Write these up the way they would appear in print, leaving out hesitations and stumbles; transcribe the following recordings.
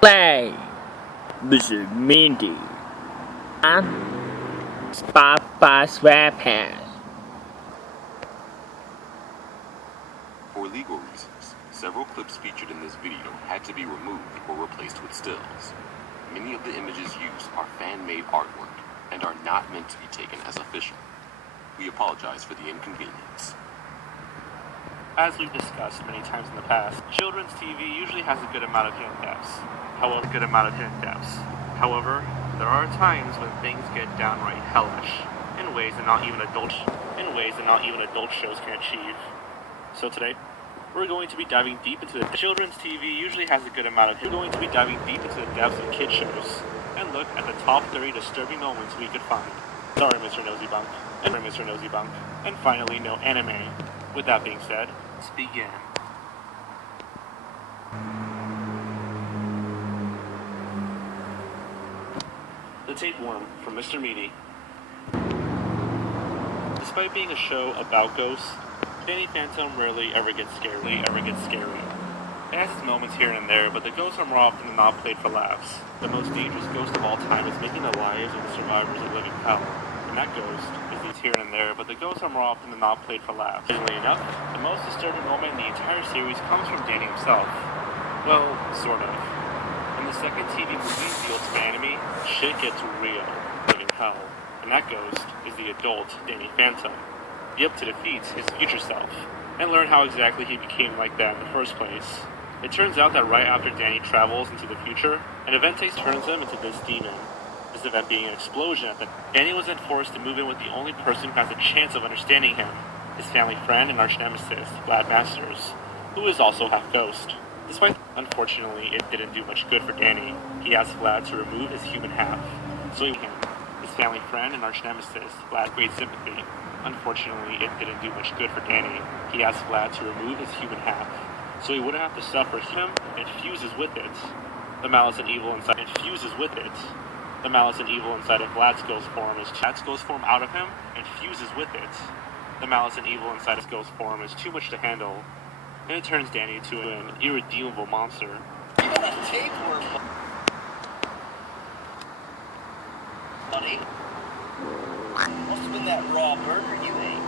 Play, Mr. Mindy. Papa Sweatpants. For legal reasons, several clips featured in this video had to be removed or replaced with stills. Many of the images used are fan-made artwork and are not meant to be taken as official. We apologize for the inconvenience. As we've discussed many times in the past, children's TV usually has a good amount of hidden depths. However, there are times when things get downright hellish in ways that not even adult shows can achieve. So today, we're going to be diving deep into the children's TV usually has a good amount of. We're going to be diving deep into the depths of kid shows and look at the top 30 disturbing moments we could find. Sorry, Mr. Nosy Bunk. And finally, no anime. With that being said, let's begin. The tapeworm from Mr. Meaty. Despite being a show about ghosts, Danny Phantom rarely ever gets scary. It has its moments here and there, but the ghosts are more often than not played for laughs. The most dangerous ghost of all time is making the lives of the survivors a living hell. And that ghost is here and there, but the ghosts are more often than not played for laughs. Interestingly enough, the most disturbing moment in the entire series comes from Danny himself. Well, sort of. In the second TV movie, The Ultimate Enemy, shit gets real, living hell. And that ghost is the adult Danny Phantom. Yep, to defeat his future self, and learn how exactly he became like that in the first place. It turns out that right after Danny travels into the future, an event turns him into this demon. This event being an explosion at the Danny was then forced to move in with the only person who has a chance of understanding him, his family friend and arch nemesis, Vlad Masters, who is also half ghost. Unfortunately, it didn't do much good for Danny. He asked Vlad to remove his human half. So his family friend and arch nemesis, Vlad, great sympathy. Unfortunately, it didn't do much good for Danny. He asked Vlad to remove his human half, so he wouldn't have to suffer. Him and fuses with it. The malice and evil inside of Vlad's ghost form is Vlad's ghost form out of him and fuses with it. The malice and evil inside his ghost form is too much to handle, and it turns Danny into an irredeemable monster. Buddy, must have been that raw burger you ate.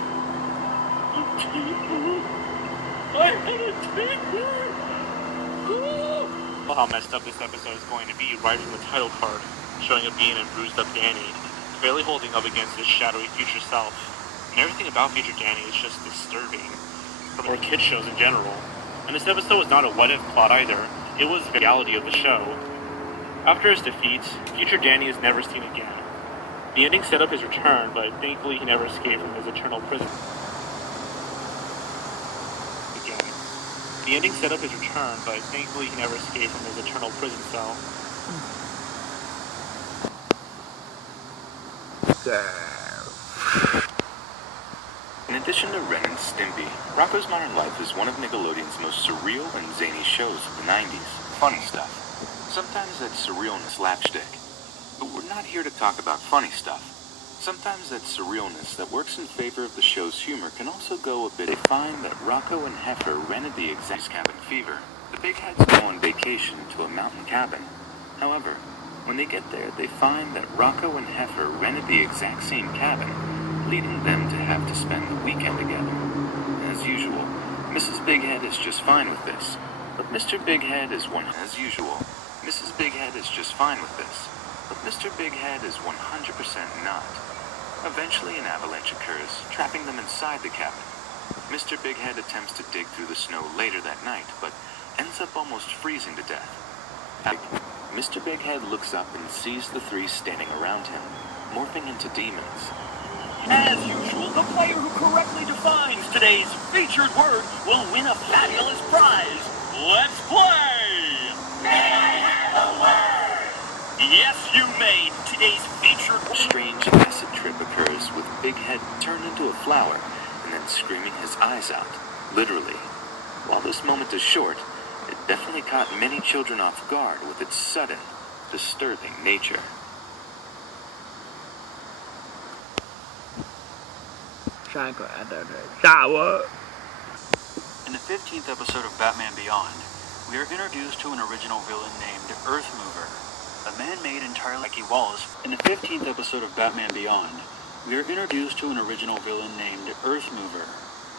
I had a tapeworm! How messed up this episode is going to be right from the title card, showing a beaten and bruised up Danny, barely holding up against his shadowy future self. And everything about future Danny is just disturbing, or kid shows in general. And this episode was not a what-if plot either, it was the reality of the show. After his defeat, future Danny is never seen again. The ending set up his return, but thankfully he never escaped from his eternal prison. The ending set up his return, but thankfully he never escaped from his eternal prison cell. In addition to Ren and Stimpy, Rocko's Modern Life is one of Nickelodeon's most surreal and zany shows of the 90s. Funny stuff. Sometimes that's surrealness slapstick. But we're not here to talk about funny stuff. Sometimes that surrealness that works in favor of the show's humor can also go a bit. They find that Rocko and Heifer rented the exact cabin fever. The Big Heads go on vacation to a mountain cabin. However, when they get there, they find that Rocko and Heifer rented the exact same cabin, leading them to have to spend the weekend together. As usual, Mrs. Big Head is just fine with this, but Mr. Big Head is Mrs. Big Head is just fine with this, but Mr. Big Head is 100% not. Eventually, an avalanche occurs, trapping them inside the cabin. Mr. Big Head attempts to dig through the snow later that night, but ends up almost freezing to death. Mr. Big Head looks up and sees the three standing around him, morphing into demons. As usual, the player who correctly defines today's featured word will win a fabulous prize. Let's play! May I have a word? Yes, you may. Today's featured word. A strange acid trip occurs with Big Head turned into a flower and then screaming his eyes out, literally. While this moment is short, it definitely caught many children off guard with its sudden, disturbing nature. Shower. In the 15th episode of Batman Beyond, we are introduced to an original villain named Earthmover, a man made entirely like he was. In the 15th episode of Batman Beyond, we are introduced to an original villain named Earthmover,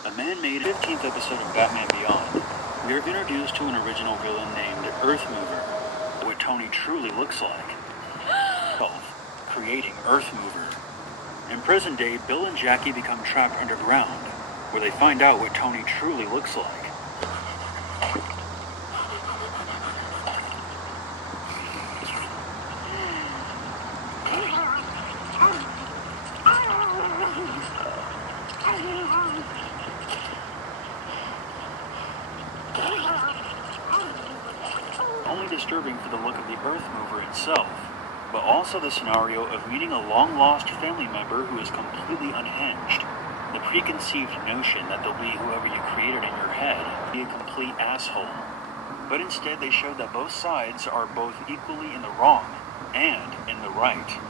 a man made 15th episode of Batman Beyond. We are introduced to an original villain named Earthmover, what Tony truly looks like. Creating Earthmover. In present day, Bill and Jackie become trapped underground, where they find out what Tony truly looks like. Only disturbing for the look of the Earthmover itself, but also the scenario of meeting a long-lost family member who is completely unhinged. The preconceived notion that they'll be whoever you created in your head, be a complete asshole. But instead they showed that both sides are both equally in the wrong and in the right.